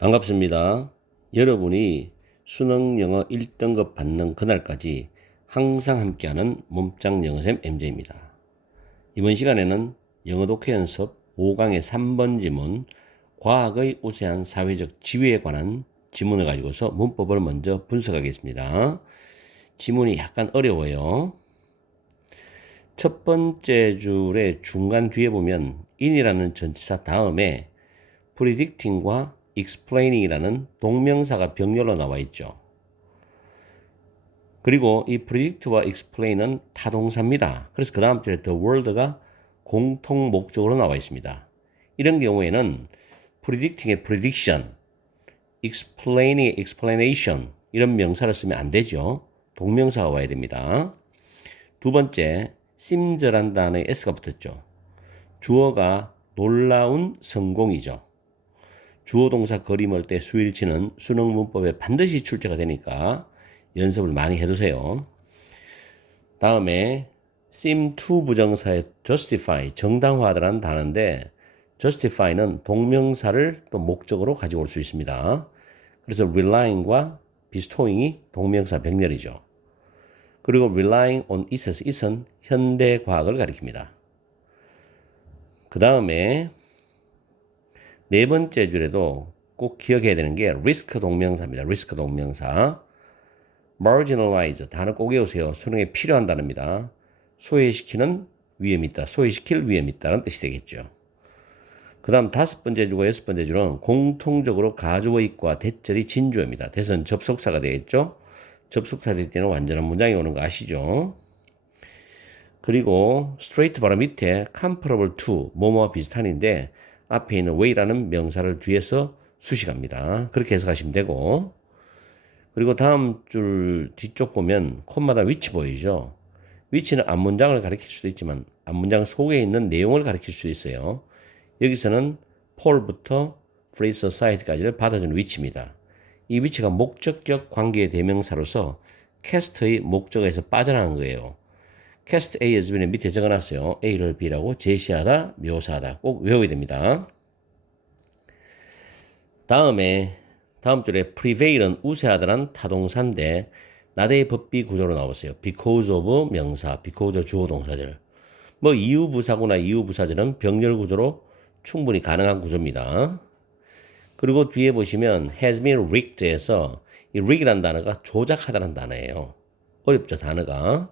반갑습니다. 여러분이 수능 영어 1등급 받는 그날까지 항상 함께하는 몸짱 영어쌤 MJ입니다. 이번 시간에는 영어 독해 연습 5강의 3번 지문, 과학의 우세한 사회적 지위에 관한 지문을 가지고서 문법을 먼저 분석하겠습니다. 지문이 약간 어려워요. 첫 번째 줄의 중간 뒤에 보면 in이라는 전치사 다음에 predicting과 explaining이라는 동명사가 병렬로 나와 있죠. 그리고 이 predict와 explain은 타동사입니다. 그래서 그 다음 줄에 the world가 공통 목적으로 나와 있습니다. 이런 경우에는 predicting의 prediction, explaining의 explanation 이런 명사를 쓰면 안 되죠. 동명사가 와야 됩니다. 두 번째, seems란 단어에 s가 붙었죠. 주어가 놀라운 성공이죠. 주어 동사 거리멀 때 수일치는 수능 문법에 반드시 출제가 되니까 연습을 많이 해두세요. 다음에 seem to 부정사의 justify, 정당화하다라는 단어인데 justify는 동명사를 또 목적으로 가지고 올 수 있습니다. 그래서 relying과 bestowing이 동명사 병렬이죠. 그리고 relying on it에서 it은 현대과학을 가리킵니다. 그 다음에 네 번째 줄에도 꼭 기억해야 되는 게 risk 동명사입니다. risk 동명사. marginalize 단어 꼭 외우세요. 수능에 필요한 단어입니다. 소외시키는 위험이 있다. 소외시킬 위험이 있다는 뜻이 되겠죠. 그 다음 다섯 번째 줄과 여섯 번째 줄은 공통적으로 가주어익과 대절이 진주어입니다. 대선 접속사가 되겠죠. 접속사 될 때는 완전한 문장이 오는 거 아시죠? 그리고 straight 바로 밑에 comparable to 뭐뭐와 비슷한인데 앞에 있는 way라는 명사를 뒤에서 수식합니다. 그렇게 해석하시면 되고, 그리고 다음 줄 뒤쪽 보면 콤마다 위치 보이죠? 위치는 앞문장을 가리킬 수도 있지만 앞문장 속에 있는 내용을 가리킬 수도 있어요. 여기서는 폴부터 free society까지를 받아주는 위치입니다. 이 위치가 목적격 관계의 대명사로서 캐스트의 목적에서 빠져나간 거예요. 캐스트 A as B는 밑에 적어놨어요. A를 B라고 제시하다, 묘사하다 꼭 외워야 됩니다. 다음 줄에 prevail은 우세하다란 타동사인데 나대의 법비 구조로 나왔어요. because of 명사, because of 주어 동사절. 뭐 이유 부사구나 이유 부사절은 병렬 구조로 충분히 가능한 구조입니다. 그리고 뒤에 보시면 has been rigged에서 이 rig이라는 단어가 조작하다는 단어예요. 어렵죠, 단어가.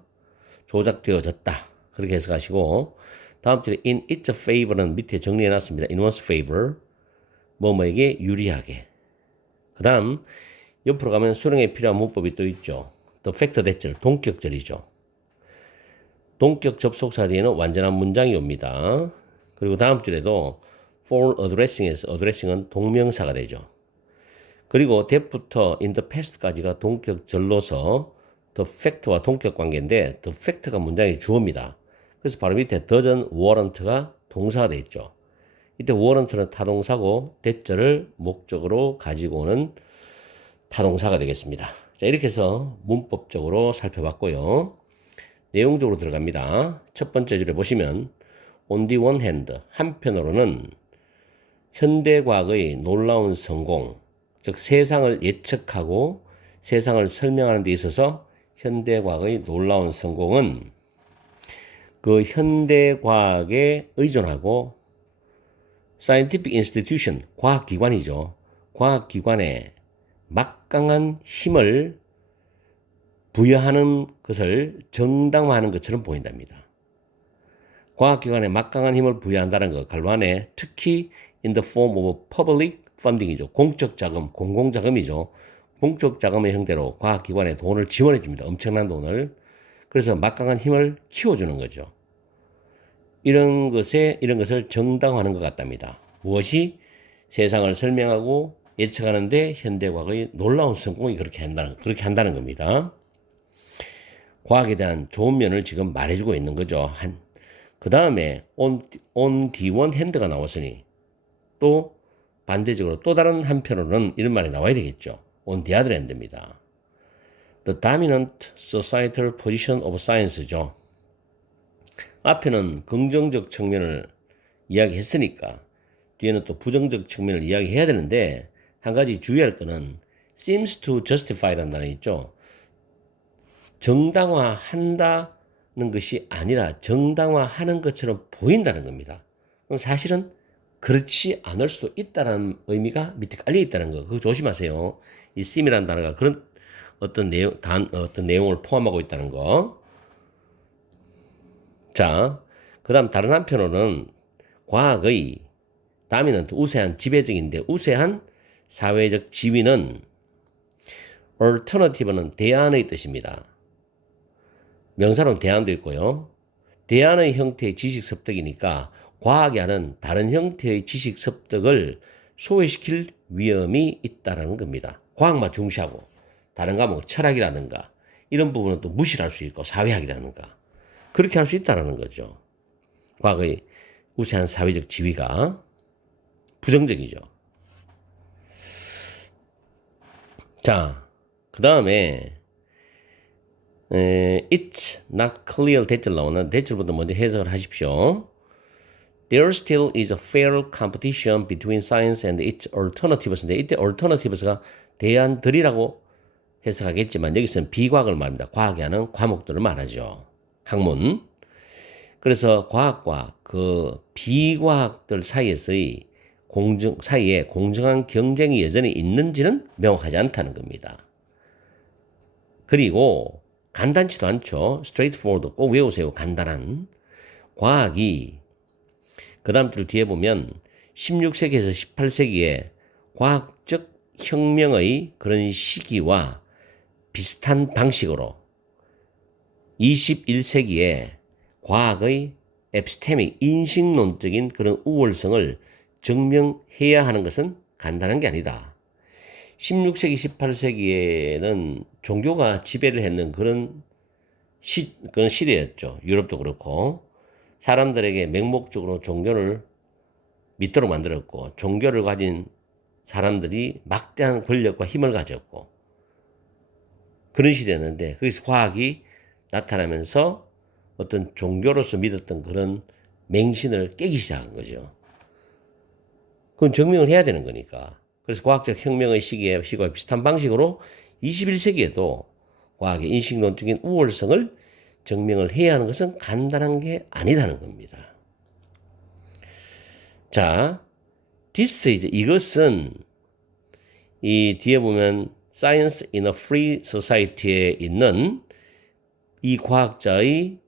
조작되어졌다. 그렇게 해석하시고 다음 줄에 in its favor는 밑에 정리해놨습니다. in one's favor. 뭐뭐에게 유리하게. 그 다음 옆으로 가면 수능에 필요한 문법이 또 있죠. the fact 대절, 동격절이죠. 동격 접속사 뒤에는 완전한 문장이 옵니다. 그리고 다음 줄에도 for addressing에서 addressing은 동명사가 되죠. 그리고 that부터 in the past까지가 동격절로서 the fact와 동격 관계인데 the fact가 문장의 주어입니다. 그래서 바로 밑에 doesn't warrant가 동사가 되어 있죠. 이때 warrant는 타동사고 대절을 목적으로 가지고 오는 타동사가 되겠습니다. 자, 이렇게 해서 문법적으로 살펴봤고요. 내용적으로 들어갑니다. 첫 번째 줄에 보시면 on the one hand, 한편으로는 현대과학의 놀라운 성공, 즉 세상을 예측하고 세상을 설명하는 데 있어서 현대과학의 놀라운 성공은 그 현대과학에 의존하고 scientific institution, 과학기관이죠. 과학기관에 막강한 힘을 부여하는 것을 정당화하는 것처럼 보인답니다. 과학기관에 막강한 힘을 부여한다는 것, 갈반에 특히 in the form of public funding이죠. 공적 자금, 공공자금이죠. 공적 자금의 형태로 과학기관에 돈을 지원해 줍니다. 엄청난 돈을. 그래서 막강한 힘을 키워주는 거죠. 이런 것을 정당화하는 것 같답니다. 무엇이 세상을 설명하고 예측하는데 현대과학의 놀라운 성공이 그렇게 한다는 겁니다. 과학에 대한 좋은 면을 지금 말해주고 있는 거죠. 그 다음에 on the one hand가 나왔으니 또 반대적으로 또 다른 한편으로는 이런 말이 나와야 되겠죠. on the other hand입니다. The dominant societal position of science죠. 앞에는 긍정적 측면을 이야기했으니까 뒤에는 또 부정적 측면을 이야기해야 되는데 한 가지 주의할 거는 seems to justify라는 단어 있죠. 정당화한다는 것이 아니라 정당화하는 것처럼 보인다는 겁니다. 그럼 사실은 그렇지 않을 수도 있다는 의미가 밑에 깔려 있다는 거. 그거 조심하세요. 이 seem이라는 단어가 그런 어떤 내용을 포함하고 있다는 거. 자, 그 다음 다른 한편으로는 과학의 다음에는 또 우세한 지배적인데 우세한 사회적 지위는 alternative는 대안의 뜻입니다. 명사로는 대안도 있고요. 대안의 형태의 지식 습득이니까 과학이 하는 다른 형태의 지식 습득을 소외시킬 위험이 있다는 겁니다. 과학만 중시하고 다른 과목 철학이라든가 이런 부분은 또 무시를 할 수 있고 사회학이라든가 그렇게 할 수 있다는 거죠. 과학의 우세한 사회적 지위가 부정적이죠. 자, 그 다음에 It's not clear 대절 나오는 대절부터 먼저 해석을 하십시오. There still is a fair competition between science and its alternatives인데 이때 alternatives가 대안들이라고 해석하겠지만 여기서는 비과학을 말합니다. 과학이 하는 과목들을 말하죠. 학문. 그래서 과학과 그 비과학들 사이에 공정한 경쟁이 여전히 있는지는 명확하지 않다는 겁니다. 그리고 간단치도 않죠. straightforward 꼭 외우세요. 간단한 과학이 그 다음 줄 뒤에 보면 16세기에서 18세기에 과학적 혁명의 그런 시기와 비슷한 방식으로 21세기에 과학의 에피스테믹 인식론적인 그런 우월성을 증명해야 하는 것은 간단한 게 아니다. 16세기, 18세기에는 종교가 지배를 했는 그런 시대였죠. 유럽도 그렇고 사람들에게 맹목적으로 종교를 믿도록 만들었고 종교를 가진 사람들이 막대한 권력과 힘을 가졌고 그런 시대였는데 거기서 과학이 나타나면서 어떤 종교로서 믿었던 그런 맹신을 깨기 시작한 거죠. 그건 증명을 해야 되는 거니까. 그래서 과학적 혁명의 시기와 비슷한 방식으로 21세기에도 과학의 인식론적인 우월성을 증명을 해야 하는 것은 간단한 게 아니라는 겁니다. 자, 이것은 이 뒤에 보면 Science in a Free Society에 있는 이 과학자의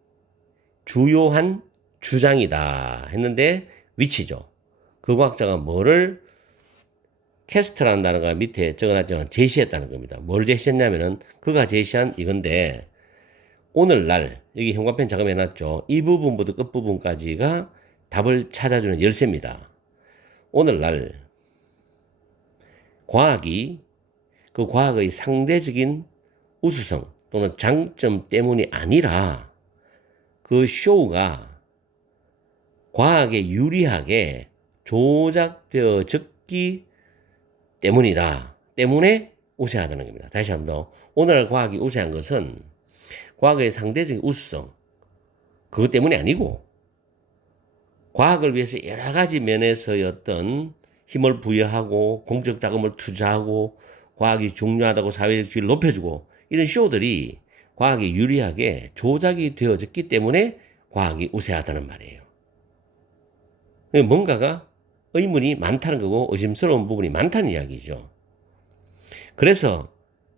주요한 주장이다 했는데 위치죠. 그 과학자가 뭐를 캐스트라는 단어가 밑에 적어놨지만 제시했다는 겁니다. 뭘 제시했냐면은 그가 제시한 이건데 오늘날 여기 형광펜 작업해놨죠. 이 부분부터 끝부분까지가 답을 찾아주는 열쇠입니다. 오늘날 과학이 그 과학의 상대적인 우수성 또는 장점 때문이 아니라 그 쇼가 과학에 유리하게 조작되어졌기 때문에 우세하다는 겁니다. 다시 한번 오늘날 과학이 우세한 것은 과학의 상대적인 우수성 그것 때문이 아니고 과학을 위해서 여러 가지 면에서의 어떤 힘을 부여하고 공적 자금을 투자하고 과학이 중요하다고 사회적 지위를 높여주고 이런 쇼들이 과학에 유리하게 조작이 되어졌기 때문에 과학이 우세하다는 말이에요. 뭔가가 의문이 많다는 거고 의심스러운 부분이 많다는 이야기죠. 그래서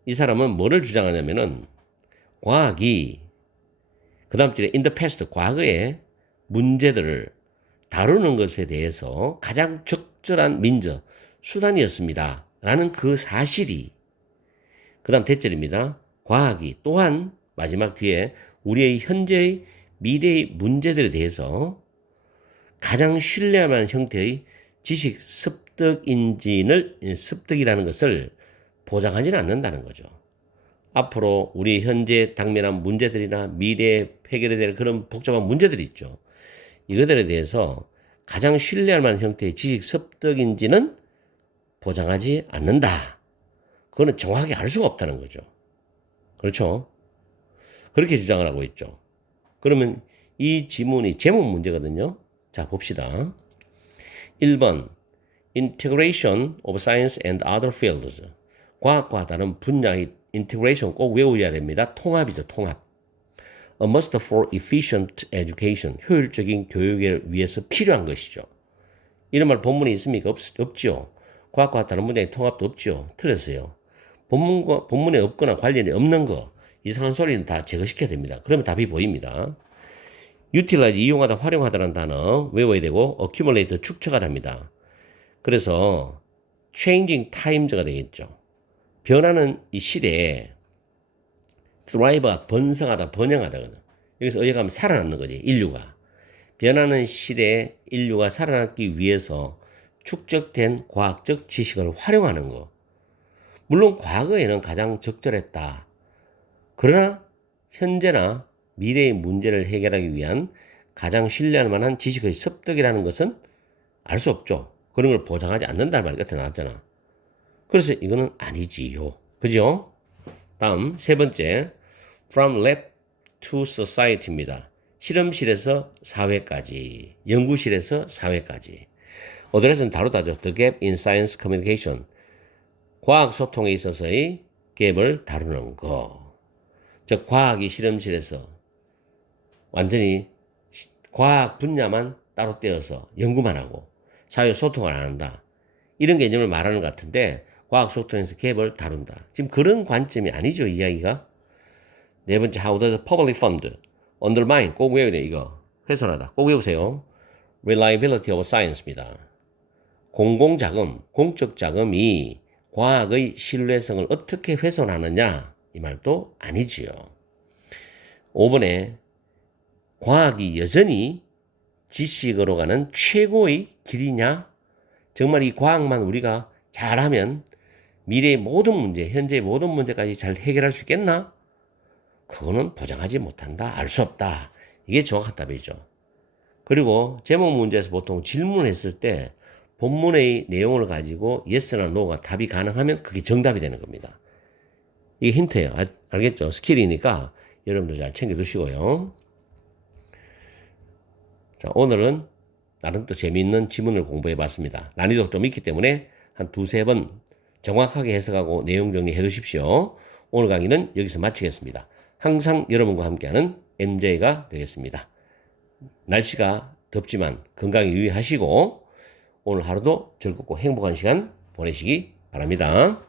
이 사람은 뭐를 주장하냐면은 과학이 그 다음 줄에 in the past 과거의 문제들을 다루는 것에 대해서 가장 적절한 민저 수단이었습니다. 라는 그 사실이 그 다음 대절입니다. 과학이 또한 마지막 뒤에 우리의 현재의 미래의 문제들에 대해서 가장 신뢰할 만한 형태의 지식 습득이라는 것을 보장하지는 않는다는 거죠. 앞으로 우리 현재 당면한 문제들이나 미래에 해결해야 될 그런 복잡한 문제들이 있죠. 이것들에 대해서 가장 신뢰할 만한 형태의 지식 습득인지는 보장하지 않는다. 그거는 정확하게 알 수가 없다는 거죠. 그렇죠? 그렇게 주장을 하고 있죠. 그러면 이 지문이 제목 문제거든요. 자, 봅시다. 1번. integration of science and other fields. 과학과 다른 분야의 integration 꼭 외워야 됩니다. 통합이죠, 통합. A must for efficient education. 효율적인 교육을 위해서 필요한 것이죠. 이런 말 본문에 있습니까? 없죠. 과학과 다른 분야의 통합도 없죠. 틀렸어요. 본문에 없거나 관련이 없는 거, 이상한 소리는 다 제거시켜야 됩니다. 그러면 답이 보입니다. utilize, 이용하다, 활용하다라는 단어 외워야 되고, accumulate, 축적하답니다. 그래서 changing times가 되겠죠. 변하는 이 시대에 thrive가 번성하다, 번영하다거든. 여기서 의역하면 살아남는 거지, 인류가. 변하는 시대에 인류가 살아남기 위해서 축적된 과학적 지식을 활용하는 거. 물론 과거에는 가장 적절했다. 그러나 현재나 미래의 문제를 해결하기 위한 가장 신뢰할 만한 지식의 습득이라는 것은 알 수 없죠. 그런 걸 보장하지 않는다는 말 끝에 나왔잖아. 그래서 이거는 아니지요. 그죠? 다음 세 번째, from lab to society입니다. 실험실에서 사회까지, 연구실에서 사회까지. 오늘에서는 다루다죠. The gap in science communication. 과학 소통에 있어서의 갭을 다루는 거. 즉 과학이 실험실에서 완전히 과학 분야만 따로 떼어서 연구만 하고 사회 소통을 안 한다. 이런 개념을 말하는 것 같은데 과학 소통에서 갭을 다룬다. 지금 그런 관점이 아니죠, 이야기가. 네 번째, how does public fund undermine, 꼭 외워야 돼, 이거. 훼손하다. 꼭 외우세요. reliability of science입니다. 공공자금, 공적 자금이 과학의 신뢰성을 어떻게 훼손하느냐, 이 말도 아니지요. 5번에 과학이 여전히 지식으로 가는 최고의 길이냐? 정말 이 과학만 우리가 잘하면 미래의 모든 문제, 현재의 모든 문제까지 잘 해결할 수 있겠나? 그거는 보장하지 못한다. 알 수 없다. 이게 정확한 답이죠. 그리고 제목 문제에서 보통 질문을 했을 때 본문의 내용을 가지고 yes나 no가 답이 가능하면 그게 정답이 되는 겁니다. 이게 힌트예요. 알겠죠? 스킬이니까 여러분들 잘 챙겨두시고요. 자, 오늘은 나름 또 재미있는 지문을 공부해 봤습니다. 난이도가 좀 있기 때문에 한 두세 번 정확하게 해석하고 내용 정리해 두십시오. 오늘 강의는 여기서 마치겠습니다. 항상 여러분과 함께하는 MJ가 되겠습니다. 날씨가 덥지만 건강에 유의하시고 오늘 하루도 즐겁고 행복한 시간 보내시기 바랍니다.